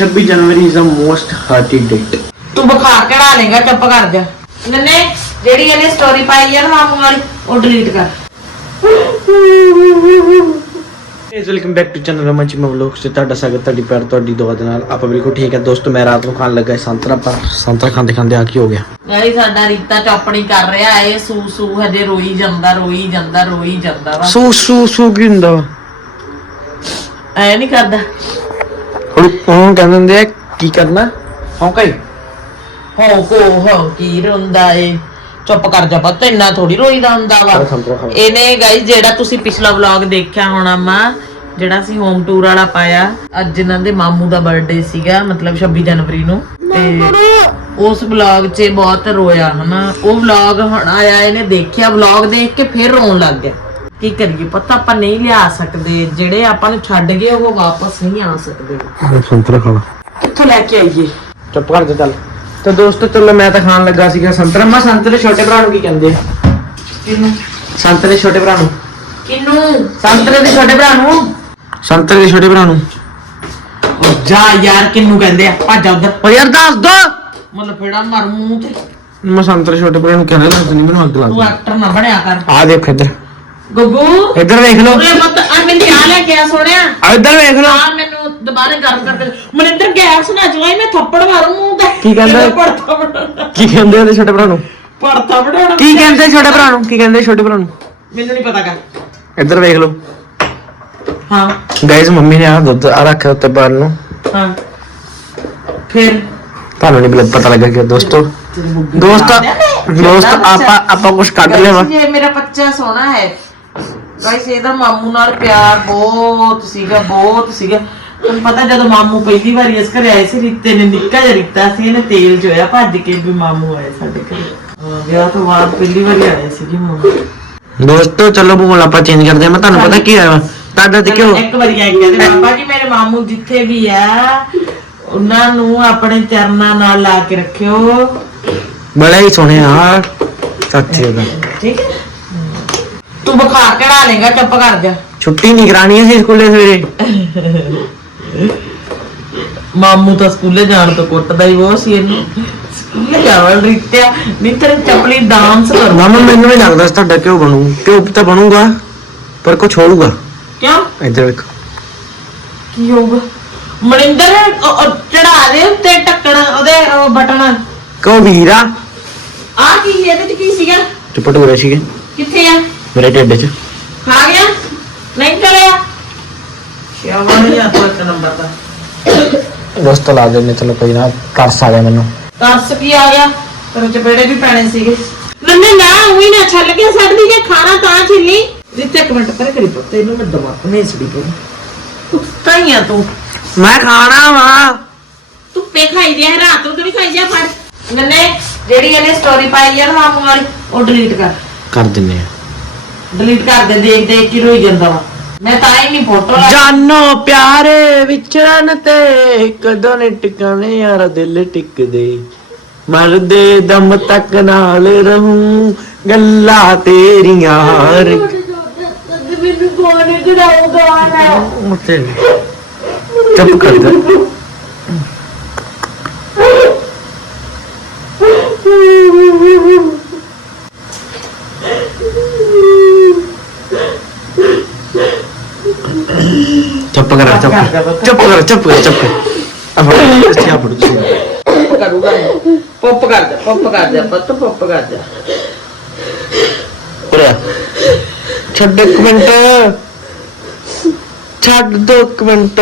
26 January is the most hearty date ਤੂੰ ਬੁਖਾਰ ਕਢਾ ਲੇਗਾ ਚੁੱਪ ਕਰ ਜਾ। ਨੰਨੇ ਜਿਹੜੀ ਇਹਨੇ ਸਟੋਰੀ ਪਾਈ ਆ ਨਾ ਮਾਮੂ ਵਾਲੀ ਉਹ ਡਿਲੀਟ ਕਰ। ਇਸ welcome back to channel Raman Cheema vlogs ਤੇ ਤੁਹਾਡਾ ਸਵਾਗਤ ਤੁਹਾਡੀ ਪਿਆਰ ਤੁਹਾਡੀ ਦੁਆ ਦੇ ਨਾਲ। ਆਪਾਂ ਬਿਲਕੁਲ ਠੀਕ ਹੈ। ਦੋਸਤੋ ਮੈਂ ਰਾਤ ਨੂੰ ਖਾਣ ਲੱਗਾ ਸੰਤਰਾ ਪਰ ਸੰਤਰਾ ਖਾਂਦੇ ਖਾਂਦੇ ਆ ਕੀ ਹੋ ਗਿਆ? ਗਾਈ ਸਾਡਾ ਰੀਤਾ ਚੌਪੜੀ ਕਰ ਰਿਹਾ ਏ ਸੂ ਸੂ ਹਜੇ ਰੋਈ ਜਾਂਦਾ ਰੋਈ ਜਾਂਦਾ ਰੋਈ ਜਾਂਦਾ ਵਾ। ਸੂ ਸੂ ਸੂ ਕੀ ਹੁੰਦਾ ਐ ਨਹੀਂ ਕਰਦਾ। ਹੁਣ ਉਹ ਕਹਿੰਦੇ ਹੁੰਦੇ ਆ ਕੀ ਕਰਨਾ? ਹੌਂਕਾਈ ਹੋ ਕੋ ਹੋ ਕੀ ਰੋਂਦਾ ਏ? ਚੁੱਪ ਕਰ ਜਾ ਪੁੱਤ ਇੰਨਾ ਥੋੜੀ ਰੋਈਦਾ ਹੁੰਦਾ ਵਾ। ਇਹਨੇ ਗਾਈ ਜਿਹੜਾ ਤੁਸੀਂ ਪਿਛਲਾ ਵਲੌਗ ਦੇਖਿਆ ਹੋਣਾ ਮਾਂ ਜਿਹੜਾ ਸੀ ਹੋਮ ਟੂਰ ਵਾਲਾ ਪਾਇਆ ਅੱਜ ਇਹਨਾਂ ਦੇ ਮਾਮੂ ਦਾ ਬਰਥਡੇ ਸੀਗਾ ਮਤਲਬ 26 ਜਨਵਰੀ ਨੂੰ। ਤੇ ਉਸ ਵਲੌਗ 'ਚ ਬਹੁਤ ਰੋਇਆ ਹਨਾ। ਉਹ ਵਲੌਗ ਹੁਣ ਆਇਆ ਇਹਨੇ ਦੇਖਿਆ ਵਲੌਗ ਦੇਖ ਕੇ ਫਿਰ ਰੋਣ ਲੱਗ ਗਿਆ। ਕੀ ਕਰੀਏ ਪਤਾ ਆਪਾਂ ਨਹੀਂ ਲਿਆ ਸਕਦੇ। ਜਿਹੜੇ ਆਪਾਂ ਨੂੰ ਛੱਡ ਗਏ ਉਹ ਵਾਪਸ ਨਹੀਂ ਆ ਸਕਦੇ। ਸੰਤਰਾ ਖਾਣਾ। ਕਿੱਥੋਂ ਲੈ ਕੇ ਆਈਏ? ਚੁੱਪ ਕਰ ਜਾ ਚੱਲ। ਤੇ ਦੋਸਤੋ ਚਲੋ ਮੈਂ ਤਾਂ ਖਾਣ ਲੱਗਾ ਸੀਗਾ ਸੰਤਰਾ ਮੈਂ ਸੰਤਰੇ ਛੋਟੇ ਭਰਾ ਨੂੰ ਕੀ ਕਹਿੰਦੇ ਕਿਨੂੰ ਸੰਤਰੇ ਛੋਟੇ ਭਰਾ ਨੂੰ। ਕਿਨੂੰ ਸੰਤਰੇ ਦੇ ਛੋਟੇ ਭਰਾ ਨੂੰ। ਸੰਤਰੇ ਦੇ ਛੋਟੇ ਭਰਾ ਨੂੰ। ਉਹ ਜਾ ਯਾਰ ਕਿਨੂੰ ਕਹਿੰਦੇ ਆ? ਭੱਜ ਜਾ ਉਧਰ। ਓ ਯਾਰ ਦੱਸ ਦੋ। ਮਤਲਬ ਫੇੜਾ ਮਰ ਮੂੰਹ ਤੇ। ਮੈਂ ਸੰਤਰੇ ਛੋਟੇ ਭਰਾ ਨੂੰ ਕਹਿੰਦਾ ਲੱਗਦਾ ਨਹੀਂ ਮੈਨੂੰ ਅੱਗ ਤੂੰ ਲੱਗਦੀ ਐਕਟਰ ਨਾ ਬਣਿਆ ਕਰ। ਆ ਦੇਖ ਇੱਧਰ। ਗੁੱਗੂ ਇੱਧਰ ਵੇਖ ਲਓ। ਉਰੇ ਮਤ ਆ ਮੈਨੂੰ ਆ ਲੈ ਕੇ ਆ ਸੋਹਣਿਆ। ਆ ਇੱਧਰ ਵੇਖ ਲਓ। ਆ ਮੈਨੂੰ ਦੁਬਾਰਾ ਗਰਮ ਕਰਕੇ ਮਨਿੰਦਰ ਗੈਸ ਨਾ ਚਲਾਈ ਮੈਂ ਥੱਪੜ ਮਾਰੂ ਮੂੰਹ ਤੇ। ਕੀ ਕਹਿੰਦਾ? ਪੜਤਾ ਬਣਾਉਣਾ ਕੀ ਕਹਿੰਦੇ ਉਹਦੇ ਛੋਟੇ ਭਰਾ ਨੂੰ? ਪੜਤਾ ਬਣਾਉਣਾ ਕੀ ਕਹਿੰਦੇ ਛੋਟੇ ਭਰਾ ਨੂੰ? ਕੀ ਕਹਿੰਦੇ ਛੋਟੇ ਭਰਾ ਨੂੰ? ਮੈਨੂੰ ਨਹੀਂ ਪਤਾ ਕਰ ਇੱਧਰ ਵੇਖ ਲਓ। ਹਾਂ। ਗਾਇਸ ਮੰਮੀ ਨੇ ਆ ਦੁੱਧ ਆ ਰੱਖਿਆ ਉੱਤੇ ਪਾਣ ਨੂੰ। ਹਾਂ। ਫਿਰ? ਤੁਹਾਨੂੰ ਨਹੀਂ ਪਤਾ ਲੱਗਾ ਕਿ ਦੋਸਤੋ ਦੋਸਤ ਦੋਸਤ ਆਪਾਂ ਆਪਾਂ ਕੁਝ ਕੱਢ ਲਿਆ ਇਹ ਮੇਰਾ ਬੱਚਾ ਸੋਹਣਾ ਹੈ। ਗਾਇਸ ਇਹਦਾ ਮਾਮੂ ਨਾਲ ਪਿਆਰ ਬਹੁਤ ਸੀਗਾ ਬਹੁਤ ਸੀਗਾ। ਤੁਹਾਨੂੰ ਪਤਾ ਜਦੋਂ ਮਾਮੂ ਪਹਿਲੀ ਵਾਰੀ ਇਸ ਘਰੇ ਆਏ ਸੀ ਰੀਤੇ ਨੇ ਨਿੱਕਾ ਜਿਹਾ ਰੀਤਾ ਸੀ ਇਹਨੇ ਤੇਲ ਚੋਇਆ ਭੱਜ ਕੇ ਵੀ ਮਾਮੂ ਆਏ ਸਾਡੇ ਘਰੇ। ਵਿਆਹ ਤੋਂ ਬਾਅਦ ਪਹਿਲੀ ਵਾਰੀ ਆਏ ਸੀ ਜੀ ਮਾਮੂ। ਦੋਸਤੋ ਚਲੋ ਬੋਲ ਆਪਾਂ ਚੇਂਜ ਕਰਦੇ ਹਾਂ। ਮੈਂ ਤੁਹਾਨੂੰ ਪਤਾ ਕੀ ਹੋਇਆ? ਵਾ? ਤੁਹਾਡਾ ਕਿਉਂ? ਇੱਕ ਵਾਰੀ ਆਏ ਕਹਿੰਦੇ ਬਾਬਾ ਜੀ ਮੇਰੇ ਮਾਮੂ ਜਿੱਥੇ ਵੀ ਆ ਉਹਨਾਂ ਨੂੰ ਆਪਣੇ ਚਰਨਾਂ ਨਾਲ ਲਾ ਕੇ ਰੱਖਿਓ। ਬੜਾ ਹੀ ਸੋਹਣਿਆ ਸੱਚੇ ਦਾ ਠੀਕ ਹੈ। ਤੂੰ ਬੁਖਾਰ ਕਢਾ ਲੇਗਾ ਚੁੱਪ ਕਰ ਜਾ। ਛੁੱਟੀ ਨਹੀਂ ਕਰਾਣੀ ਸੀ ਸਕੂਲੇ ਸਵੇਰੇ। ਮਾਮੂ ਤਾਂ ਸਕੂਲੇ ਜਾਣ ਤੋਂ ਕੁੱਟਦਾ ਹੀ ਉਹ ਸੀ ਇਹਨੂੰ। ਸਕੂਲੇ ਜਾਵਲ ਰਿੱਤਿਆ ਨਹੀਂ ਤੇਰੇ ਚਪਲੀ ਡਾਂਸ ਕਰ ਮਾਮਾ ਮੈਨੂੰ ਨਹੀਂ ਲੱਗਦਾ ਸੀ ਤੁਹਾਡਾ ਕਿਉਂ ਬਣੂ। ਕਿਉਂ ਤਾਂ ਬਣੂਗਾ ਪਰ ਕੁਝ ਹੋਊਗਾ। ਕਿਉਂ? ਇੱਧਰ ਵੇਖੋ। ਕੀ ਹੋਊਗਾ? ਮਨਿੰਦਰ ਚੜਾ ਦੇ ਉੱਤੇ ਢੱਕਣ ਉਹਦੇ ਬਟਨ। ਕਿਉਂ ਵੀਰਾ। ਆ ਕੀ ਇਹਦੇ ਚ ਕੀ ਸੀਗਾ? ਤੇ ਪਟੂਰੇ ਸੀਗੇ। ਕਿੱਥੇ ਆ? ਮੇਰੇ ਢਿੱਡ 'ਚ। ਖਾ ਗਿਆ? ਨਹੀਂ ਕਰਿਆ ਸ਼ਾਬਾਸ਼ ਨਹੀਂ ਆ ਤੋ ਇੱਕ ਨੰਬਰ ਦਾ। ਦੋਸਤੋ ਲਾ ਦੇਣੇ ਚਲੋ ਕੋਈ ਨਾ ਤਰਸ ਆ ਗਿਆ ਮੈਨੂੰ। ਤਰਸ ਕੀ ਆ ਗਿਆ? ਤੇਰੇ ਚਪੇੜੇ ਵੀ ਪੈਣੇ ਸੀਗੇ। ਨੰਨੇ ਨਾ ਉਹੀ ਨਾ ਛੱਲ ਕੇ ਛੱਡਦੀ ਜੇ ਖਾਣਾ ਤਾਂ ਛਿੱਲੀ। ਜਿੱਤੇ ਇੱਕ ਮਿੰਟ ਪਰੇ ਕਰੀ ਪੁੱਤ ਇਹਨੂੰ ਮੈਂ ਦਵਾ ਨੇਸੜੀ ਕਰੂ ਕੁੱਤਾ ਹੀ ਆ ਤੂੰ। ਮੈਂ ਖਾਣਾ ਵਾ। ਧੁੱਪੇ ਖਾਈ ਦਿਆ ਰਾਤ ਨੂੰ ਕਿਹੜੀ ਖਾਈ ਜਾ ਫੜ। ਨੰਨੇ ਜਿਹੜੀ ਇਹਨੇ ਸਟੋਰੀ ਪਾਈ ਆ ਨਾ ਮਾਮੂ ਵਾਲੀ ਉਹ ਡਿਲੀਟ ਕਰ। ਕਰ ਦਿੰਨੇ ਆ। ਡਿਲੀਟ ਕਰ ਦੇ ਦੇਖ ਦੇਖ ਕੇ ਰੋਈ ਜਾਂਦਾ ਵਾ। ਮੈਂ ਤਾਂ ਹੀ ਨਹੀਂ ਫੋਟੋ ਲਾ ਜਾਨੋ ਪਿਆਰੇ ਵਿਚਰਨ ਤੇ ਕਦੋਂ ਨੇ ਟਿਕਾਣੇ ਯਾਰ ਦਿਲ ਟਿਕਦੇ। ਮਰਦੇ ਦਮ ਤੱਕ ਨਾਲ ਰਹੂੰ ਗੱਲਾਂ ਤੇਰੀਆਂ ਹਰ ਮੈਨੂੰ ਕੋਣ ਗੜਾਊਗਾ ਨਾ? ਉੱਤੇ ਚੁੱਪ ਕਰ ਦੇ ਚੁੱਪ ਕਰ ਚੁੱਪ ਚੁੱਪ ਕਰ ਚੁੱਪ ਕਰ ਚੁੱਪ ਕਰ। ਅਬ ਇੱਥੇ ਆ ਫੜ ਤੁਸੀਂ। ਪੱਪ ਕਰੂਗਾ ਪੱਪ ਕਰ ਜਾ ਪੱਪ ਕਰ ਜਾ ਪੁੱਤ ਪੱਪ ਕਰ ਜਾ ਉਰੇ ਆ। ਛੱਡ ਇੱਕ ਮਿੰਟ। ਛੱਡ ਦੋ ਇੱਕ ਮਿੰਟ।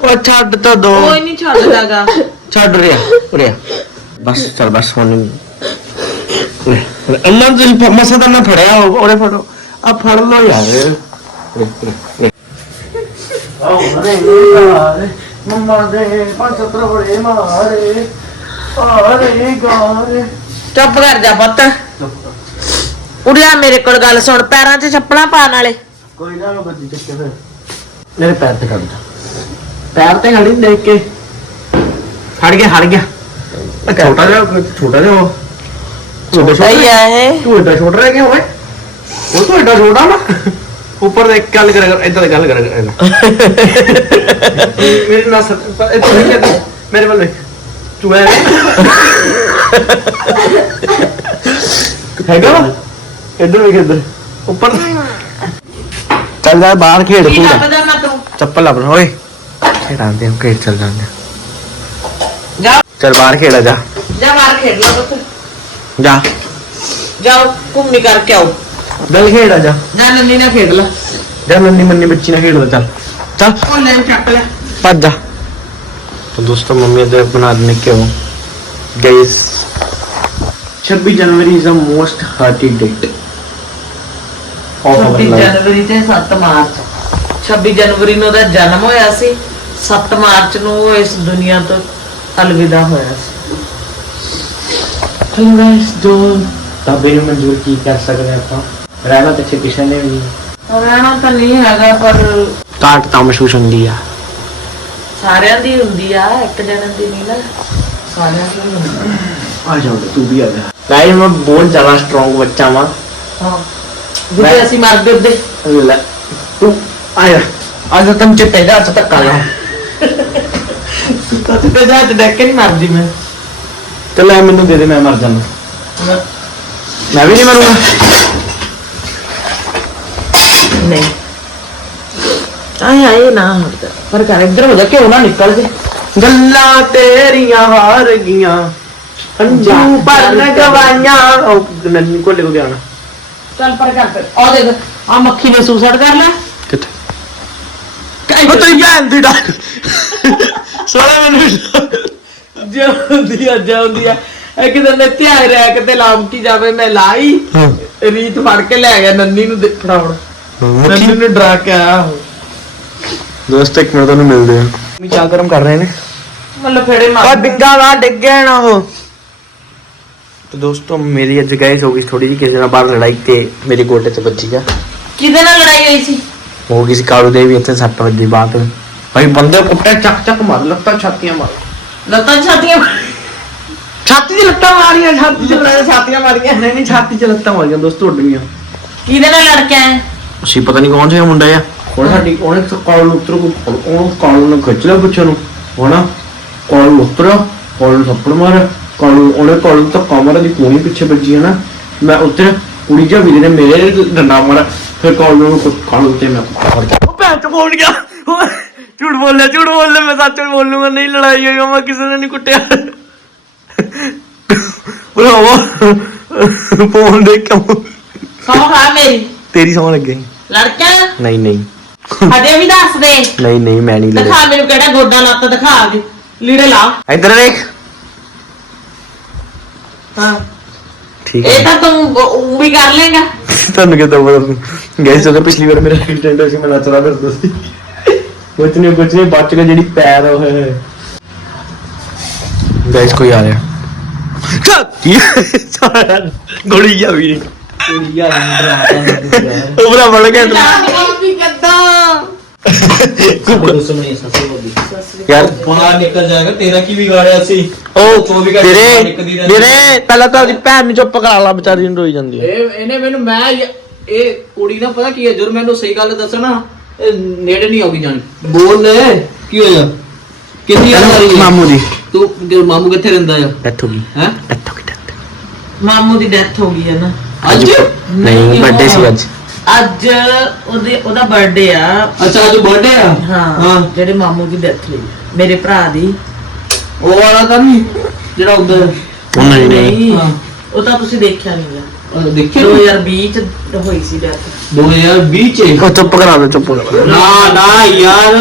ਉਹ ਛੱਡ ਤਾਂ ਦੋ। ਕੋਈ ਨਹੀਂ ਛੱਡਦਾਗਾ। ਛੱਡ ਰਿਆ ਉਰੇ ਆ। ਬਸ ਚੱਲ ਬਸ ਹੁਣ। ਉਰੇ, ਉਰੇ। ਅੰਨਾ ਤੁਸੀਂ ਫ- ਮਸਾ ਤਾਂ ਨਾ ਫੜਿਆ ਉਹ- ਉਹਨੇ ਫੜੋ। ਆ ਫੜ ਲੋ ਯਾਰ। ਉਰੇ, ਉਰੇ, ਉਰੇ। ਆਓ ਰੇ ਯਾਰ ਮੰਮਾ ਦੇ ਪੰਜ ਤਰਵੜੇ ਮਾਰੇ ਆਰੇ ਗਾਰੇ ਚੁੱਪ ਕਰ ਜਾ ਪੁੱਤ। ਉੜਿਆ ਮੇਰੇ ਕੋਲ ਗੱਲ ਸੁਣ ਪੈਰਾਂ 'ਚ ਚੱਪਲਾਂ ਪਾਣ ਵਾਲੇ। ਕੋਈ ਨਾ ਮੈਂ ਬੱਦੀ ਚੱਕੇ ਫਿਰ। ਮੇਰੇ ਪੈਰ ਤੇ ਖੜ ਜਾ। ਪੈਰ ਤੇ ਖੜੀ ਦੇਖ ਕੇ। ਖੜ ਗਿਆ ਖੜ ਗਿਆ। ਆ ਛੋਟਾ ਜਿਹਾ ਛੋਟਾ ਜਿਹਾ ਉਹ। ਛੋਟਾ ਆ ਇਹ। ਤੂੰ ਏਡਾ ਛੋਟਾ ਰਹਿ ਗਿਆ ਓਏ? ਉਹ ਤੂੰ ਏਡਾ ਛੋਟਾ ਨਾ। ਉੱਪਰ ਦੇਖ ਗੱਲ ਕਰ ਇਦਾਂ ਗੱਲ ਕਰ ਮੇਰੇ ਨਾਲ ਇੱਥੇ ਮੇਰੇ ਵੱਲ ਤੂੰ ਐ ਹੈਗਾ ਵਾ? ਇੱਧਰ ਵੇਖ ਇੱਧਰ। ਉੱਪਰ ਚੱਲ ਜਾ ਬਾਹਰ ਖੇਡ ਕੀ ਤੂੰ ਲੱਭਦਾ ਮੈਂ ਤੂੰ? ਚੱਪਲ ਲੱਭ ਓਏ। ਖੇਡਾਂਦੇ ਹਾਂ ਖੇਡ ਚੱਲ ਜਾਂਦੇ। ਜਾ। ਚੱਲ ਬਾਹਰ ਖੇਡਾ ਜਾ। ਜਾ ਬਾਹਰ ਖੇਡ ਲਓ ਪੁੱਤ। ਜਾ। ਜਾਓ ਘੁੰਮੀ ਕਰਕੇ ਆਓ। ਚੱਲ ਖੇਡਾ ਜਾ ਜਾ ਨੰਨੀ ਨਾਲ ਖੇਡ ਲੈ ਜਾ ਨੰਨੀ ਮੰਨੀ ਬੱਚੀ ਨਾਲ ਖੇਡਦਾ ਚੱਲ ਚੱਲ ਉਹ ਲੈ ਚੱਕ ਲੈ ਭੱਜ ਜਾ तो दोस्तों मम्मी इधर बना देने के हो guys 26 January is the most hearty date of 26 our life ਜਨਵਰੀ ਤੇ 7 ਮਾਰਚ 26 ਜਨਵਰੀ ਨੂੰ ਉਹਦਾ ਜਨਮ ਹੋਇਆ ਸੀ 7 ਮਾਰਚ ਨੂੰ ਉਹ ਇਸ ਦੁਨੀਆ ਤੋਂ ਅਲਵਿਦਾ ਹੋਇਆ ਸੀ तो गाइस जो तबे ਨੂੰ ਮਨਜ਼ੂਰ ਕੀ ਕਰ ਸਕਦੇ ਆਪਾਂ ਰਹਿਣਾ ਤੇ ਇੱਥੇ ਕਿਸੇ ਨੇ ਵੀ ਰਹਿਣਾ ਤਾਂ ਨਹੀਂ ਹੈਗਾ ਪਰ ਕਾਟ ਤਾਂ ਮਹਿਸੂਸ ਹੁੰਦੀ ਆ। ਸਾਰਿਆਂ ਦੀ ਹੁੰਦੀ ਆ ਇੱਕ ਜਣਨ ਦੀ ਨਹੀਂ ਨਾ। ਸਾਰਿਆਂ ਦੀ ਹੁੰਦੀ ਆ। ਆ ਜਾਓ ਤੂੰ ਵੀ ਆ ਜਾ। ਗਾਇਸ ਮੈਂ ਬਹੁਤ ਜ਼ਿਆਦਾ ਸਟਰੋਂਗ ਬੱਚਾ ਵਾਂ। ਹਾਂ। ਜਿੱਦੇ ਅਸੀਂ ਮਰਦੇ ਉੱਦੇ ਲੈ ਤੂੰ ਆ ਜਾ। ਆ ਜਾ ਤਮ ਚ ਪੈਦਾ ਚ ਤੱਕ ਆ ਜਾ ਤਾਂ ਤੂੰ ਤੇ ਜਾ ਤੇ ਡੱਕ ਕੇ ਨਹੀਂ ਮਰਦੀ ਮੈਂ। ਤੇ ਲੈ ਮੈਨੂੰ ਦੇ ਦੇ ਮੈਂ ਮਰ ਜਾਣਾ। ਮੈਂ ਵੀ ਨਹੀਂ ਮਰੂੰਗਾ। ਨਹੀਂ। ਆਏ ਆਏ ਨਾ ਹਟਦਾ ਪਰ ਕਰ ਇੱਧਰ ਹੋ ਜਾ ਕਿਉਂ ਨਾ ਨਿਕਲ ਜੇ। ਗੱਲਾਂ ਤੇਰੀਆਂ ਹਾਰ ਗਈਆਂ। ਅੰਜੂ ਪਰ ਗਵਾਈਆਂ। ਉਹ ਨੰਨੀ ਕੋਲੇ ਕੋ ਗਿਆ ਨਾ। ਚੱਲ ਪਰ ਕਰ ਫਿਰ ਆ ਦੇਖ ਆ ਮੱਖੀ ਨੇ ਸੁਸਾਈਡ ਕਰ ਲਿਆ ਕਿੱਥੇ? ਉਹ ਤੇਰੀ ਭੈਣ ਦੀ ਡਾਕ। ਸੋਲਾ ਮੈਨੂੰ ਜਿਉਂਦੀ ਆ ਜਿਉਂਦੀ ਆ। ਇੱਕ ਦਿਨ ਨੇ ਧਿਆਨ ਰੈਕ ਤੇ ਲਾਮਕੀ ਜਾਵੇ ਮੈਂ ਲਾਈ। ਰੀਤ ਫੜ ਕੇ ਲੈ ਗਿਆ ਨੰਨੀ ਨੂੰ ਫੜਾਉਣ। ਮੈਨੂੰ ਨੇ ਡਰਾ ਕੇ ਆਇਆ ਉਹ ਦੋਸਤ ਇੱਕ ਮਿੰਟ ਤੁਹਾਨੂੰ ਮਿਲਦੇ ਆ ਮੈਂ ਚਾਹ ਗਰਮ ਕਰ ਰਹੇ ਨੇ ਮਤਲਬ ਫੇੜੇ ਮਾਰ ਬਿੱਗਾ ਵਾ ਡਿੱਗ ਗਿਆ ਨਾ ਉਹ तो दोस्तों मेरी आज गैस हो गई थोड़ी सी किसी ने बाहर लड़ाई के मेरे गोटे से बची गया किधर ना लड़ाई हुई थी वो किसी कारू देवी अच्छे सट बज गई बात भाई बंदे को पे चक चक मार लगता छातियां मार लगता छातियां छाती से लगता मारिया छाती से छातियां मार गया नहीं छाती से लगता मार गया दोस्तों उठ गया किधर ना लड़के हैं ਆਏ ਸੀ ਪਤਾ ਨਹੀਂ ਕੌਣ ਜਿਹਾ ਮੁੰਡਾ ਆ। ਹੁਣ ਸਾਡੀ ਉਹਨੇ ਕਾਲ ਨੂੰ ਉਤਰ ਕੋ ਉਹ ਕਾਲ ਨੂੰ ਖਿੱਚ ਲਿਆ ਪਿੱਛੇ ਨੂੰ। ਹੋਣਾ ਕਾਲ ਨੂੰ ਉਤਰਿਆ ਕਾਲ ਨੂੰ ਥੱਪੜ ਮਾਰਿਆ ਕਾਲ ਨੂੰ ਉਹਨੇ ਕਾਲ ਨੂੰ ਤਾਂ ਕਮਰ ਦੀ ਪੂਣੀ ਪਿੱਛੇ ਵੱਜੀ ਹੈ ਨਾ। ਮੈਂ ਉੱਤਰ ਕੁੜੀ ਜਾ ਵੀਰੇ ਨੇ ਮੇਰੇ ਡੰਡਾ ਮਾਰਿਆ ਫਿਰ ਕਾਲ ਨੂੰ ਕਾਲ ਉੱਤੇ ਮੈਂ ਫੜ ਗਿਆ ਉਹ ਭੈਣ ਚ ਬੋਲ ਗਿਆ। ਝੂਠ ਬੋਲਿਆ ਝੂਠ ਬੋਲਿਆ ਮੈਂ ਸੱਚ ਬੋਲੂੰਗਾ ਨਹੀਂ ਲੜਾਈ ਹੋਈ ਮੈਂ ਕਿਸੇ ਨੇ ਨਹੀਂ ਕੁੱਟਿਆ। ਬਰਾਵੋ ਫੋਨ ਦੇਖ ਕੇ ਸੌ ਖਾ ਮੇਰੀ। ਤੇਰੀ ਸੌਂ ਲੱਗੇ। ਲੜ ਕੇ ਆਇਆ? ਨਹੀਂ ਨਹੀਂ। ਹਜੇ ਵੀ ਦੱਸ ਦੇ। ਨਹੀਂ ਨਹੀਂ ਮੈਂ ਨਹੀਂ ਲੜਿਆ। ਦਿਖਾ ਮੈਨੂੰ ਕਿਹੜਾ ਗੋਡਾ ਲੱਤ ਦਿਖਾ ਦੇ। ਲੀੜੇ ਲਾ। ਇੱਧਰ ਦੇਖ ਹਾਂ। ਠੀਕ ਇਹ ਹੈ। ਤਾਂ ਤੂੰ ਉਹ ਵੀ ਕਰ ਲੇਗਾ ਤੁਹਾਨੂੰ ਕਿਦਾਂ ਪਤਾ ਗੈਸ ਜਦੋਂ ਪਿਛਲੀ ਵਾਰ ਮੇਰਾ ਐਕਸੀਡੈਂਟ ਹੋਇਆ ਸੀ ਮੈਂ ਨੱਚਦਾ ਫਿਰਦਾ ਸੀ। ਕੁਝ ਨਹੀਂ ਕੁਝ ਨਹੀਂ ਬਚ ਗਿਆ ਜਿਹੜੀ ਪੈਰ ਹੋਏ ਗੈਸ ਕੋਈ ਆ ਰਿਹਾ। ਕੀ ਗੋਲੀ ਜਾ ਵੀ। ਕੁੜੀ ਆ ਡਰਾਤਾ ਉਬਰਾ ਬੜ ਵੀ ਸਸੇ ਹੋਗੀ ਯਾਰ ਬਾਹਰ ਨਿਕਲ ਜਾਏਗਾ ਤੇਰਾ ਕੀ ਵਿਗਾੜਿਆ ਸੀ ਉਹ ਚੌਵੀ ਘੰਟੇ ਵੀਰੇ ਬਾਹਰ ਨਿਕਲਦੀ ਰਹਿੰਦੀ। ਵੀਰੇ ਪਹਿਲਾਂ ਤਾਂ ਉਹਦੀ ਭੈਣ ਨੂੰ ਚੁੱਪ ਕਰਾ ਲਾ ਵਿਚਾਰੀ ਨੂੰ ਰੋਈ ਜਾਂਦੀ ਹੈ ਇਹ ਇਹਨੇ ਮੈਨੂੰ ਮੈਂ ਇਹ- ਇਹ ਕੁੜੀ ਨਾ ਪਤਾ ਕੀ ਹੈ ਜਦੋਂ ਮੈਨੂੰ ਸਹੀ ਗੱਲ ਦੱਸਾਂ ਨਾ ਇਹ ਨੇੜੇ ਨਹੀਂ ਆਉਗੀ ਜਾਣੀ ਬੋਲ ਲੈ ਕੀ ਹੋਇਆ ਕਿੰਨੀ ਆ ਰਹੀ ਹੈ ਮਾਮੂ ਦੀ ਤੂੰ ਕਿ ਮਾਮੂ ਕਿੱਥੇ ਰਹਿੰਦਾ ਆ ਡੈਥ ਹੋ ਗਈ ਹੈ ਡੈਥ ਹੋ ਗਈ। ਮਾਮੂ ਦੀ ਡੈਥ ਹੋ ਗਈ ਹੈ ਨਾ ਅੱਜ ਨਹੀਂ ਬਰਥਡੇ ਸੀ ਅੱਜ। ਅੱਜ ਉਹਦੇ ਉਹਦਾ ਬਰਥਡੇ ਆ। ਅੱਛਾ ਅੱਜ ਬਰਥਡੇ ਆ? ਹਾਂ ਹਾਂ। ਜਿਹੜੇ ਮਾਮੂ ਦੀ ਡੈਥ ਹੋਈ। ਮੇਰੇ ਭਰਾ ਦੀ। ਉਹ ਵਾਲਾ ਤਾਂ ਨਹੀਂ? ਜਿਹੜਾ ਉਧਰ? ਉਹ ਨਹੀਂ। ਨਹੀਂ। ਉਹ ਤਾਂ ਤੁਸੀਂ ਦੇਖਿਆ ਨਹੀਂ ਦੇਖਿਆ 2020 ਚ ਹੋਈ ਸੀ ਡੈਥ 2020 ਚ? ਉਹ ਚੁੱਪ ਕਰਾ ਦੇ ਚੁੱਪ ਕਰਾ ਦੇ। ਨਾ ਨਾ ਯਾਰ।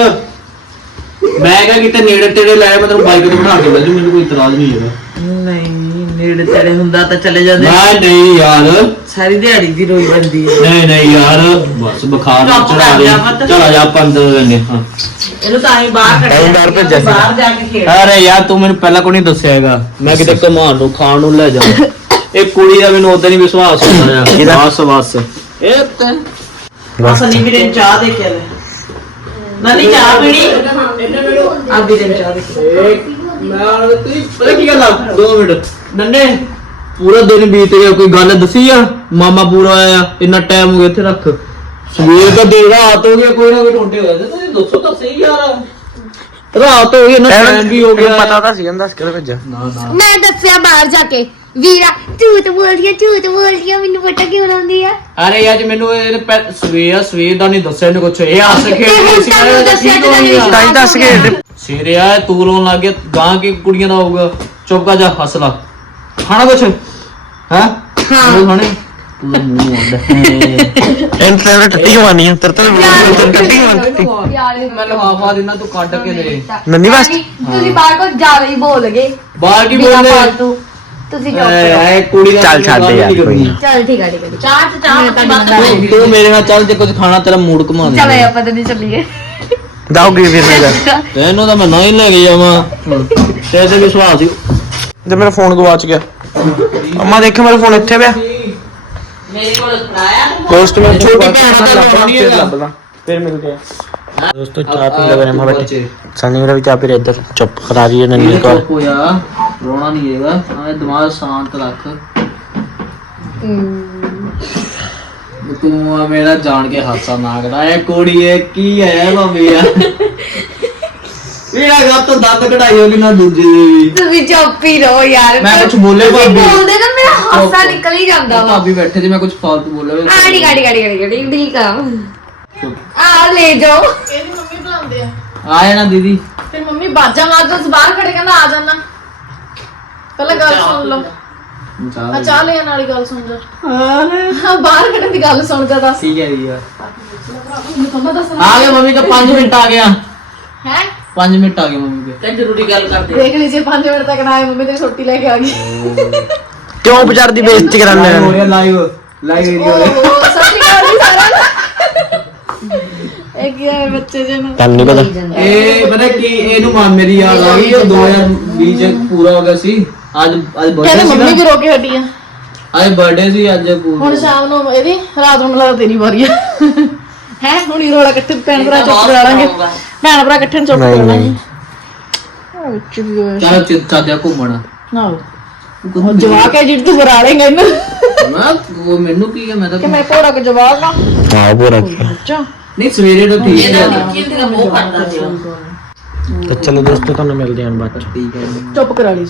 ਮੈਂ ਕਿਹਾ ਕਿਤੇ ਨੇੜੇ ਤੇੜੇ ਲੈ ਮੈਂ ਤੈਨੂੰ ਬਾਈਕ ਤੇ ਬਿਠਾ ਕੇ ਲੈ ਜੂ ਮੈਨੂੰ ਕੋਈ ਇਤਰਾਜ਼ ਨਹੀਂ ਹੈਗਾ। ਨਹੀਂ। ਨੇੜੇ ਤੇੜੇ ਹੁੰਦਾ ਤਾਂ ਚਲੇ ਜਾਂਦੇ। ਨਹੀਂ ਨਹੀਂ ਯਾਰ। ਸਾਰੀ ਦਿਹਾੜੀ ਦੀ ਰੋਈ ਬੰਦੀ ਹੈ। ਨਹੀਂ ਨਹੀਂ ਯਾਰ ਬਸ ਬੁਖਾਰ ਨਾ ਚੜਾ ਦੇ। ਜਾ। ਚਲਾ ਜਾ ਆਪਾਂ ਅੰਦਰ ਰਹਿੰਦੇ ਹਾਂ। ਇਹਨੂੰ ਤਾਂ ਹੀ ਬਾਹਰ ਕੱਢਿਆ ਭੇਜਿਆ ਸੀ। ਬਾਹਰ ਜਾ ਕੇ ਖੇਡ। ਅਰੇ ਯਾਰ ਤੂੰ ਮੈਨੂੰ ਪਹਿਲਾਂ ਕੋਈ ਨਹੀਂ ਦੱਸਿਆ ਹੈਗਾ। ਮੈਂ ਕਿਤੇ ਘਮਾਉਣ ਨੂੰ ਖਾਣ ਨੂੰ ਲੈ ਜਾਵਾਂ। ਇਹ ਕੁੜੀ ਦਾ ਮੈਨੂੰ ਉਦੋਂ ਹੀ ਵਿਸ਼ਵਾਸ ਹੁੰਦਾ ਆ? ਬਸ ਬਸ। ਇਹ ਤੇ ਬਸ ਨਹੀਂ ਵੀਰੇ ਨੂੰ ਚਾਹ ਦੇ ਕੇ ਲੈ ਨਾਨੀ ਚਾਹ ਪੀਣੀ? ਆ ਵੀਰੇ ਨੂੰ ਚਾਹ ਦੇ ਕੇ ਮੈਂ ਤੂੰ ਪਤਾ ਕੀ ਗੱਲ ਆ? 2 ਮਿੰਟ। ਨੰਨੇ ਪੂਰਾ ਦਿਨ ਬੀਤ ਗਿਆ ਕੋਈ ਗੱਲ ਦੱਸੀ ਆ? ਮਾਮਾ ਪੂਰਾ ਆਇਆ ਇੰਨਾ ਟਾਈਮ ਹੋ ਗਿਆ ਇੱਥੇ ਰੱਖ। ਸਵੇਰ ਦਾ ਦੇਰ ਰਾਤ ਹੋ ਗਿਆ ਕੋਈ ਨਾ ਕੋਈ ਟੁੰਟੇ ਹੋਇਆ ਤੇ ਤੁਸੀਂ ਦੱਸੋ ਤਾਂ ਸਹੀ ਯਾਰ। ਰਾਤ ਹੋ ਗਈ ਨਾ ਟਾਈਮ ਵੀ ਹੋ ਗਿਆ। ਪਤਾ ਤਾਂ ਸੀ ਕਹਿੰਦਾ ਕਿਹੜੇ ਭੇਜਿਆ। ਨਾ ਨਾ। ਮੈਂ ਦੱਸਿਆ ਬਾਹਰ ਜਾ ਕੇ। ਵੀਰਾ ਝੂਠ ਬੋਲਦੀ ਆ ਝੂਠ ਬੋਲਦੀ ਆ ਮੈਨੂੰ ਪਤਾ ਕਿਉਂ ਲਾਉਂਦੀ ਆ? ਅਰੇ ਅੱਜ ਮੈਨੂੰ ਇਹਨੇ ਪਹਿ- ਸਵੇਰ ਸਵੇਰ ਦਾ ਨਹੀਂ ਦੱਸਿਆ ਇਹਨੇ ਕੁਛ। ਇਹ ਹੱਸ ਖੇਡ ਹੁਣ ਰਹੀ ਸੀ ਤੁਹਾਨੂੰ ਮੈਂ ਦੱਸਿਆ ਠੀਕ ਤੇ ਹੋਈ ਆ। ਨਹੀਂ ਤਾਂ ਹੀ ਦੱਸ ਕੇ ਸਵੇਰੇ ਆ ਤੂੰ ਰੋਣ ਲੱਗ ਗਿਆ ਗਾਂ ਕੇ ਕੁੜੀਆਂ ਦਾ ਹੋਊਗਾ? ਚੁੱਪ ਕਰ ਜਾ ਹੱਸ ਲਾ। ਖਾਣਾ ਕੁਛ? ਹੈ? ਹਾਂ। ਖਾਣੇ? ਤੂੰ ਤਾਂ ਮੂੰਹ ਆਉਂਦਾ। ਹੈ ਐਂ ਤੇ ਟੱਟੀ ਮਾਨੀ ਤਰ ਤਰ ਟੱਟੀ ਮਾਨੀ ਯਾਰ ਮੈਂ ਲਫਾਫਾ ਦੇਣਾ ਤੂੰ ਕੱਢ ਕੇ ਦੇ। ਨੰਨੀ ਬਸ ਤੁਸੀਂ ਬਾਹਰ ਕੋਲ ਜ਼ਿਆਦਾ ਹੀ ਬੋਲ ਗਏ। ਬਾਹਰ ਕੀ ਬਿਨਾਂ ਬੋਲਦੇ? ਫਾਲਤੂ। ਤੁਸੀਂ ਚੁੱਪ ਐ ਕਰੋ। ਐ ਕੁੜੀ ਦਾ ਚੱਲ ਛੱਡ ਗੱਲ ਯਾਰ, ਨਹੀਂ ਕੋਈ ਕਰਨੀ। ਨਾ। ਚਲ ਠੀਕ ਆ ਠੀਕ ਆ। ਠੀਕ ਚਾਹ ਚ ਚਾਹ ਪੱਤੀ ਬੰਦ ਤੂੰ- ਤੂੰ ਮੇਰੇ ਨਾਲ ਚੱਲ ਜੇ ਕੁਝ ਖਾਣਾ ਤੇਰਾ ਮੂਡ ਘੁਮਾ ਦੇ ਚਲੇ ਆਪਾਂ ਤਾਂ ਨਹੀਂ ਚੱਲੀਏ ਜਾਓਗੇ ਫਿਰ ਮੇਰਾ ਤੈਨੂੰ ਤਾਂ ਮੈਂ ਨਾ ਹੀ ਲੈ ਕੇ ਜਾਵਾਂ। ਤੇਰੇ ਤੇ ਵਿਸ਼ਵਾਸ ਸੀ ਜਦ ਮੇਰਾ ਫੋਨ ਗਵਾਚ ਗਿਆ। ਅੰਮਾ ਦੇਖੋ ਮੇਰਾ ਫੋਨ ਇੱਥੇ ਪਿਆ। ਮੇਰੇ ਕੋਲ ਫੜਾਇਆ ਦੋਸਤ ਮੈਂ ਛੋਟੀ ਭੈਣ ਦਾ ਲੱਭਣਾ ਨਹੀਂ ਹੈਗਾ। ਲੱਭਦਾ। ਫਿਰ ਮਿਲ ਗਿਆ। ਦੋਸਤੋ ਚਾਹ ਪੀ ਲਗਾ ਮੈਂ ਬੈਠੇ। ਸਨੀ ਮੇਰਾ ਵੀ ਚਾਹ ਪੀ ਰਿਹਾ ਇੱਧਰ। ਚੁੱਪ ਕਰਾ ਰਹੀ ਹੈ ਨੰਨੀ ਇਹ ਕੋਲ। ਹੋਇਆ ਰੋਣਾ ਨਹੀਂ ਹੈਗਾ। ਐ ਦਿਮਾਗ ਸ਼ਾਂਤ ਰੱਖ। ਤੂੰ ਆ ਮੇਰਾ ਜਾਣ ਕੇ ਹਾਸਾ ਨਾ ਕਰਾ। ਇਹ ਕੁੜੀਏ ਕੀ ਹੈ ਭਾਵੇਂ ਯਾਰ ਮੇਰਾ ਗੱਤ ਤੋਂ ਦੰਦ ਕਢਾਈ ਹੋ ਗਈ ਨਾ ਦੂਜੇ ਦੇ। ਵੀ ਤੁਸੀਂ ਚੁੱਪ ਹੀ ਰਹੋ ਯਾਰ। ਮੈਂ ਕੁਛ ਬੋਲਿਆ ਤੁਸੀਂ ਭਾਬੀ। ਬੋਲਦੇ ਨਾ ਮੇਰਾ ਹਾਸਾ। ਨਿਕਲ ਹੀ ਜਾਂਦਾ ਵਾ। ਭਾਬੀ ਬੈਠੇ ਤੇ ਮੈਂ ਕੁਝ ਫਾਲਤੂ ਬੋਲਿਆ ਹੋਇਆ। ਆੜੀ ਗਾੜੀ ਗਾੜੀ ਗਾੜੀ ਗਾੜੀ ਠੀਕ ਆ ਆ ਲੈ ਜਾਓ। ਇਹਦੀ ਮੰਮੀ ਬੁਲਾਉਂਦੇ ਆ। ਆ ਜਾਣਾ ਦੀਦੀ। ਤੇ ਮੰਮੀ ਬਾਜਾ ਮਾਰਦਾ ਉਸ ਬਾਹਰ ਖੜੇ ਕਹਿੰਦਾ ਆ ਜਾਣਾ ਪਹਿਲਾਂ ਗੱਲ ਸੁਣ ਲਓ। ਆ ਚਾਹ ਲੈਣ ਵਾਲੀ ਗੱਲ ਸੁਣ ਜਾ ਹਾਂ ਬਾਹਰ ਖੜੇ ਦੀ ਗੱਲ ਸੁਣ ਜਾ ਦੱਸ। ਠੀਕ ਹੈ ਜੀ ਮੈਨੂੰ ਦੱਸ ਆ ਗਿਆ ਮੰਮੀ ਤਾਂ 5 ਮਿੰਟ ਆ ਗਿਆ। ਹੈ? 5 ਮਿੰਟ ਆ ਗਏ ਮੰਮੀ ਦੇ। ਤੇ ਜ਼ਰੂਰੀ ਗੱਲ ਕਰਦੇ ਦੇਖ ਲਈ ਜੇ 5 ਮਿੰਟ ਤੱਕ ਨਾ ਆਏ ਮੰਮੀ ਤੇਰੀ ਛੁੱਟੀ ਲੈ ਕੇ ਆ ਗਈ। ਕਿਉਂ ਵਿਚਾਰ ਦੀ ਬੇਇੱਜ਼ਤੀ ਕਰਾਂਦੇ ਹੋ? ਗਿਆ ਲਾਈਵ ਲਾਈਵ ਵੀਡੀਓ ਓਹ ਸੱਚੀ ਗੱਲ ਨਹੀਂ ਸਾਰਾ ਇਹ ਕੀ ਹੈ ਬੱਚੇ ਜੇ ਨੂੰ। ਤੁਹਾਨੂੰ ਨਹੀਂ ਪਤਾ? ਇਹ ਪਤਾ ਕੀ ਇਹਨੂੰ ਮਾਂ ਮੇਰੀ ਯਾਦ ਆ ਗਈ ਉਹ 2020 ਚ ਪੂਰਾ ਹੋ ਗਿਆ ਸੀ। ਅੱਜ ਅੱਜ ਬਰਥਡੇ ਕਹਿੰਦੇ ਸੀ ਮੰਮੀ ਵੀ ਨਾ ਰੋ ਕੇ ਹਟੀ ਆ। ਅੱਜ ਬਰਥਡੇ ਸੀ ਅੱਜ ਪੂਰਾ ਹੁਣ ਸ਼ਾਮ ਨੂੰ ਇਹਦੀ ਰਾਤ ਨੂੰ ਮਿਲਾ ਤੇਰੀ ਵਾਰੀ ਆ ਹੈ ਹੁਣ ਹੀ ਰੋਲਾ ਇਕੱਠੇ ਭੈਣ ਭਰਾ ਚੁੱਪ ਕਰਾ ਲਾਂਗੇ। ਭੈਣ ਭਰਾ ਇਕੱਠੇ ਚੁੱਪ ਨਹੀਂ, ਕਰਾ ਨਹੀਂ। ਲਾਂਗੇ। ਆ ਵਿੱਚ ਵੀ ਹੋਇਆ ਚਲ ਚਿੱਤਾ ਜਾ ਘੁੰਮਣਾ। ਨਾ ਉਹ ਜਵਾਕ ਹੈ ਜਿਹੜੀ ਤੂੰ ਬਰਾ ਲੇਗਾ ਇਹਨੂੰ। ਮੈਂ ਉਹ ਮੈਨੂੰ ਕੀ ਹੈ ਮੈਂ ਤਾਂ ਕਿ ਮੈਂ ਕੋੜਾ ਕੋ ਜਵਾਕ ਆ। ਹਾਂ ਪੂਰਾ ਬੱਚਾ। ਨਹੀਂ ਸਵੇਰੇ ਤਾਂ ਠੀਕ ਇਹਦਾ ਹੈ। ਨਿੱਕੀ ਹੁੰਦੀ ਦਾ ਮੋਹ ਕਰਦਾ ਸੀ ਉਹ। ਤਾਂ ਚਲੋ ਦੋਸਤੋ ਤੁਹਾਨੂੰ ਮਿਲਦੇ ਹਾਂ ਬਾਅਦ ਚ। ਠੀਕ ਹੈ। ਚੁੱਪ ਕਰਾ ਲਈ।